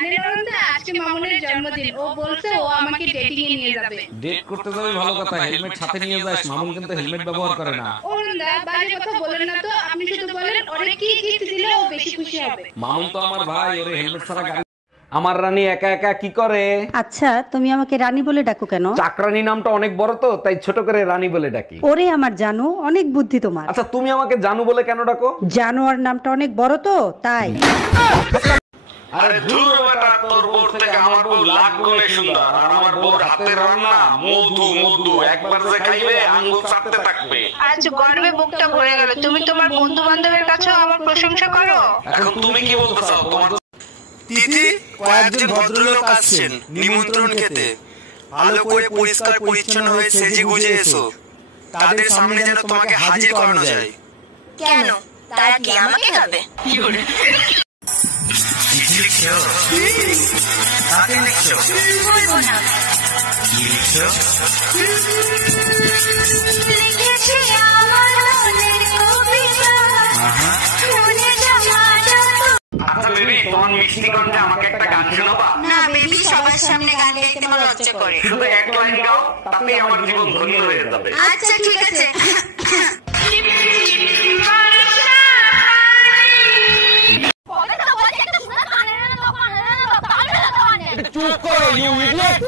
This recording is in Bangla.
জানেন অরুণদা, আজকে মামুনের জন্মদিন। ও বলছে ও আমাকে ডেটিং এ নিয়ে যাবে। ডেট করতে যাবে ভালো কথা, হেলমেট সাথে নিয়ে যাস। মামুন কিন্তু হেলমেট ব্যবহার করে না। অরুণদা, বাজে কথা বলেন না তো। আপনি শুধু বলেন ওরে কি গিফট দিলে ও বেশি খুশি হবে। মামুন তো আমার ভাই, ওরে হেলমেট ছাড়া গাড়ি। আমার রানী একা একা কি করে? আচ্ছা, তুমি আমাকে রানী বলে ডাকো কেন? চাকরানী নামটা অনেক বড় তো, তাই ছোট করে রানী বলে ডাকি। ওরে আমার জানো, অনেক বুদ্ধি তোমার। আচ্ছা, তুমি আমাকে জানু বলে কেন ডাকো? জানোয়ার নামটা অনেক বড় তো, তাই। আরে ধুর বেটা, তোর বউ থেকে আমার বউ লাখ গুণে সুন্দর। আর আমার বউর হাতের রান্না মধু মধু, একবার যে খাইবে আঙ্গুল চাটতে থাকবে। আজ গর্বে বুকটা ভরে গেল। তুমি তোমার বন্ধু বান্ধবের কাছেও আমার প্রশংসা করো। এখন তুমি কি বলতে চাও? তোমার তিথি, কয়েকজন ভদ্রলোক আসছেন নিমন্ত্রণ খেতে। ভালো করে পরিষ্কার পরিচ্ছন্ন হয়ে সেজে গুজে এসো। তাদের সামনে যেন তোমাকে হাজির করানো যায়। কেন? তারা কি আমাকে খাবে? চিঠি লিখছো? কাকে লিখছো? বলবো না। কি লিখছো? লিখেছি আমার মনের কবিতা। মনে জমাটা। আচ্ছা বেবি, তোমার মিষ্টি কণ্ঠে আমাকে একটা গান শোনাবা? না বেবি, সবার সামনে গান গাইতে আমার লজ্জা করে। শুধু এক লাইন গাও, তাতেই আমার জীবন ধন্য হয়ে যাবে। আচ্ছা ঠিক আছে। চুপ করো, ইউ ইডিয়েট।